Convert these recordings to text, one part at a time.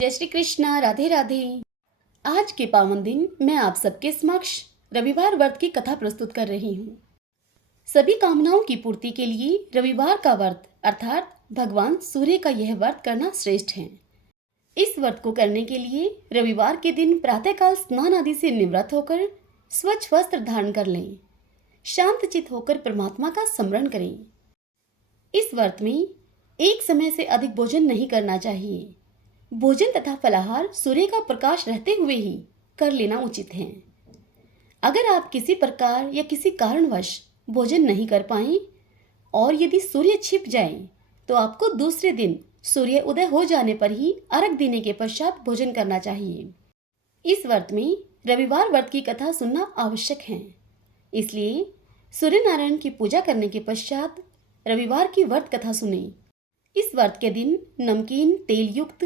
जय श्री कृष्णा। राधे राधे। आज के पावन दिन मैं आप सबके समक्ष रविवार व्रत की कथा प्रस्तुत कर रही हूँ। सभी कामनाओं की पूर्ति के लिए रविवार का व्रत अर्थात भगवान सूर्य का यह व्रत करना श्रेष्ठ है। इस व्रत को करने के लिए रविवार के दिन प्रातःकाल स्नान आदि से निवृत्त होकर स्वच्छ वस्त्र धारण कर लें। शांत चित होकर परमात्मा का स्मरण करें। इस व्रत में एक समय से अधिक भोजन नहीं करना चाहिए। भोजन तथा फलाहार सूर्य का प्रकाश रहते हुए ही कर लेना उचित है। अगर आप किसी प्रकार या किसी कारणवश भोजन नहीं कर पाएं और यदि सूर्य छिप जाए तो आपको दूसरे दिन सूर्य उदय हो जाने पर ही अर्घ देने के पश्चात भोजन करना चाहिए। इस व्रत में रविवार व्रत की कथा सुनना आवश्यक है, इसलिए सूर्य नारायण की पूजा करने के पश्चात रविवार की व्रत कथा सुने। इस व्रत के दिन नमकीन तेल युक्त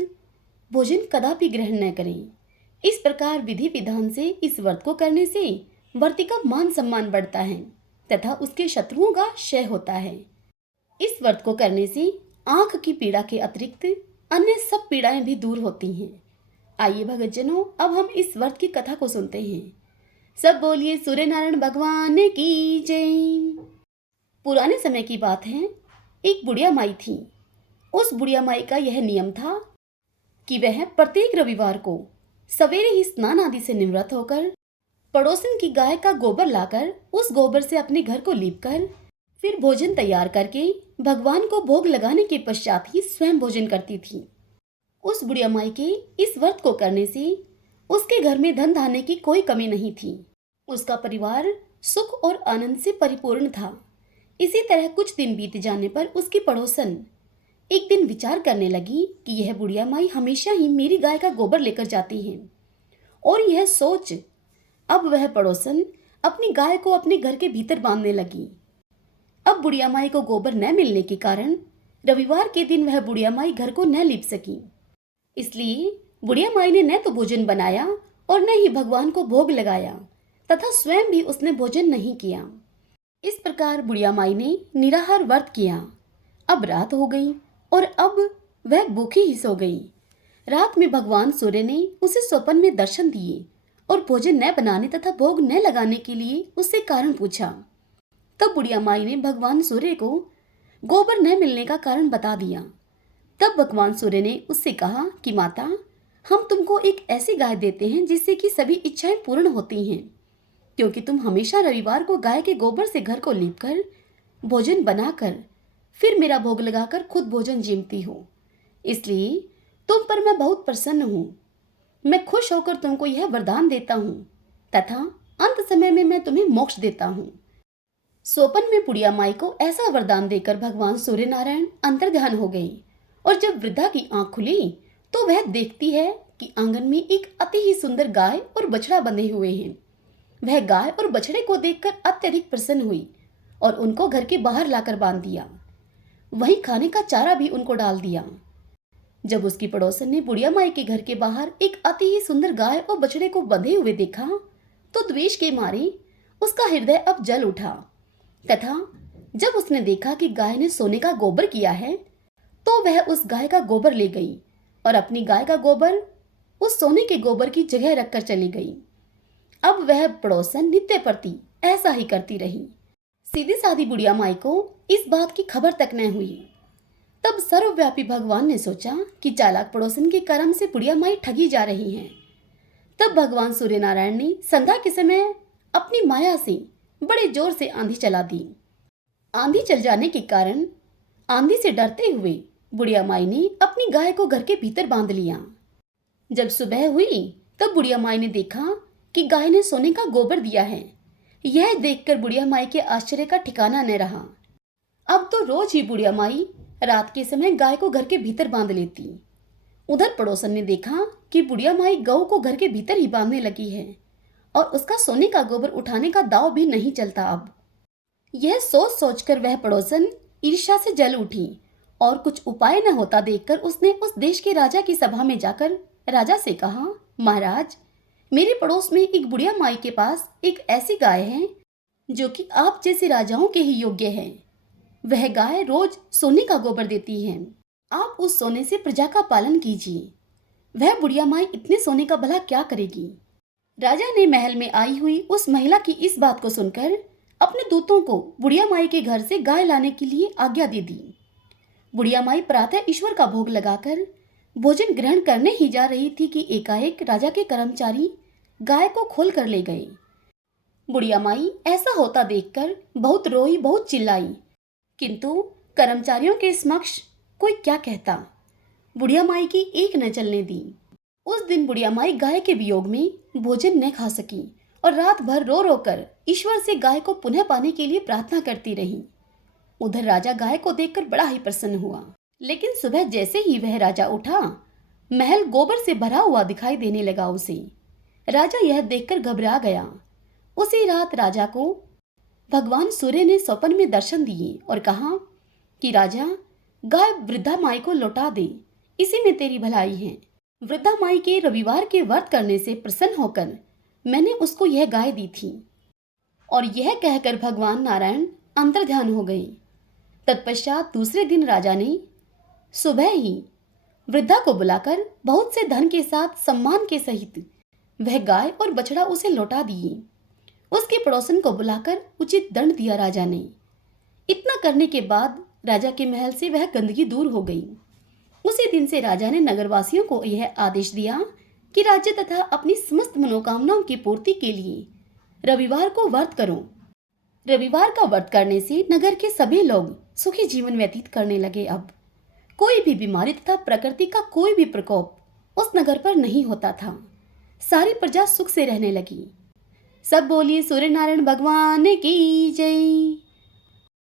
भोजन कदापि ग्रहण न करें। इस प्रकार विधि विधान से इस व्रत को करने से व्रती का मान सम्मान बढ़ता है तथा उसके शत्रुओं का क्षय होता है। इस व्रत को करने से आंख की पीड़ा के अतिरिक्त अन्य सब पीड़ाएं भी दूर होती हैं। आइए भगतजनों, अब हम इस व्रत की कथा को सुनते हैं। सब बोलिए सूर्य नारायण भगवान की जय। पुराने समय की बात है, एक बुढ़िया माई थी। उस बुढ़िया माई का यह नियम था कि वह प्रत्येक रविवार को सवेरे ही स्नान आदि से निवृत्त होकर पड़ोसन की गाय का गोबर लाकर उस गोबर से अपने घर को लीपकर फिर भोजन तैयार करके भगवान को भोग लगाने के पश्चात ही स्वयं भोजन करती थी। उस बुढ़िया माई के इस व्रत को करने से उसके घर में धन धान्य की कोई कमी नहीं थी। उसका परिवार सुख और आनंद से परिपूर्ण था। इसी तरह कुछ दिन बीत जाने पर उसकी पड़ोसन एक दिन विचार करने लगी कि यह बुढ़िया माई हमेशा ही मेरी गाय का गोबर लेकर जाती है, और यह सोच अब वह पड़ोसन अपनी गाय को अपने घर के भीतर बांधने लगी। अब बुढ़िया माई को गोबर न मिलने के कारण रविवार के दिन वह बुढ़िया माई घर को न लीप सकी। इसलिए बुढ़िया माई ने न तो भोजन बनाया और न ही भगवान को भोग लगाया तथा स्वयं भी उसने भोजन नहीं किया। इस प्रकार बुढ़िया माई ने निराहार व्रत किया। अब रात हो गई और अब वह भूखी ही सो गई। रात में भगवान सूर्य ने उसे स्वप्न में दर्शन दिए और भोजन न बनाने तथा भोग न लगाने के लिए उससे कारण पूछा। तब बुढ़िया माई ने भगवान सूर्य को गोबर न मिलने का कारण बता दिया। तब भगवान सूर्य ने उससे कहा कि माता, हम तुमको एक ऐसी गाय देते हैं जिससे कि सभी इच्छाएं पूर्ण होती हैं, क्योंकि तुम हमेशा रविवार को गाय के गोबर से घर को लीपकर भोजन बनाकर फिर मेरा भोग लगाकर खुद भोजन जीमती हो। इसलिए तुम पर मैं बहुत प्रसन्न हूँ। मैं खुश होकर तुमको यह वरदान देता हूँ तथा अंत समय में मैं तुम्हें मोक्ष देता हूँ। स्वप्न में बुढ़िया माई को ऐसा वरदान देकर भगवान सूर्य नारायण अंतर्ध्यान हो गई, और जब वृद्धा की आंख खुली तो वह देखती है कि आंगन में एक अति ही सुंदर गाय और बछड़ा बंधे हुए हैं। वह गाय और बछड़े को देखकर अत्यधिक प्रसन्न हुई और उनको घर के बाहर लाकर बांध दिया। वहीं खाने का चारा भी उनको डाल दिया। जब उसकी पड़ोसन ने बुढ़िया माई के घर के बाहर एक अति ही सुंदर गाय और बछड़े को बंधे हुए देखा तो द्वेष के मारे उसका हृदय अब जल उठा, तथा जब उसने देखा कि गाय ने सोने का गोबर किया है तो वह उस गाय का गोबर ले गई और अपनी गाय का गोबर उस सोने के गोबर की जगह रखकर चली गई। अब वह पड़ोसन नित्य प्रति ऐसा ही करती रही। सीधी सादी बुढ़िया माई को इस बात की खबर तक न हुई। तब सर्वव्यापी भगवान ने सोचा कि चालाक पड़ोसन के कर्म से बुढ़िया माई ठगी जा रही हैं। तब भगवान सूर्य नारायण ने संध्या के समय अपनी माया से बड़े जोर से आंधी चला दी। आंधी चल जाने के कारण आंधी से डरते हुए बुढ़िया माई ने अपनी गाय को घर के भीतर बांध लिया। जब सुबह हुई तब बुढ़िया माई ने देखा कि गाय ने सोने का गोबर दिया है। यह देखकर बुढ़िया माई के आश्चर्य का ठिकाना न रहा। अब तो रोज ही बुढ़िया माई रात के समय गाय को घर के भीतर बांध लेती। उधर पड़ोसन ने देखा कि बुढ़िया माई गऊ को घर के भीतर ही बांधने लगी है और उसका सोने का गोबर उठाने का दाव भी नहीं चलता। अब यह सोच सोचकर वह पड़ोसन ईर्ष्या से जल उठी और कुछ उपाय न होता देखकर उसने उस देश के राजा की सभा में जाकर राजा से कहा, महाराज, मेरे पड़ोस में एक बुढ़िया माई के पास एक ऐसी गाय है जो कि आप जैसे राजाओं के ही योग्य है। वह गाय रोज सोने का गोबर देती है। आप उस सोने से प्रजा का पालन कीजिए। वह बुढ़िया माई इतने सोने का भला क्या करेगी। राजा ने महल में आई हुई उस महिला की इस बात को सुनकर अपने दूतों को बुढ़िया माई के घर से गाय लाने के लिए आज्ञा दे दी। बुढ़िया माई प्रातः ईश्वर का भोग लगाकर भोजन ग्रहण करने ही जा रही थी कि एकाएक राजा के कर्मचारी गाय को खोल कर ले गए। बुढ़िया माई ऐसा होता देखकर बहुत रोई, बहुत चिल्लाई, किंतु कर्मचारियों के समक्ष कोई क्या कहता। बुढ़िया माई की एक न चलने दी। उस दिन बुढ़िया माई गाय के वियोग में भोजन न खा सकी और रात भर रो रो कर ईश्वर से गाय को पुनः पाने के लिए प्रार्थना करती रही। उधर राजा गाय को देखकर बड़ा ही प्रसन्न हुआ, लेकिन सुबह जैसे ही वह राजा उठा, महल गोबर से भरा हुआ दिखाई देने लगा उसे। राजा यह देखकर घबरा गया। उसी रात राजा को भगवान सूर्य ने स्वप्न में दर्शन दिए और कहा कि राजा, गाय वृद्धा माई को लौटा दे, इसी में तेरी भलाई है। वृद्धा माई के रविवार के व्रत करने से प्रसन्न होकर मैंने उसको यह गाय दी थी। और यह कहकर भगवान नारायण अंतर्ध्यान हो गए। तत्पश्चात दूसरे दिन राजा ने सुबह ही वृद्धा को बुलाकर बहुत से धन के साथ सम्मान के सहित वह गाय और बछड़ा उसे लौटा दिए। उसके पड़ोसन को बुलाकर उचित दंड दिया राजा ने। इतना करने के बाद राजा के महल से वह गंदगी दूर हो गई। उसी दिन से राजा ने नगरवासियों को यह आदेश दिया कि राज्य तथा अपनी समस्त मनोकामनाओं की पूर्ति के लिए रविवार को व्रत करो। रविवार का व्रत करने से नगर के सभी लोग सुखी जीवन व्यतीत करने लगे। अब कोई भी बीमारी तथा प्रकृति का कोई भी प्रकोप उस नगर पर नहीं होता था। सारी प्रजा सुख से रहने लगी। सब बोलिए सूर्य नारायण भगवान की जय।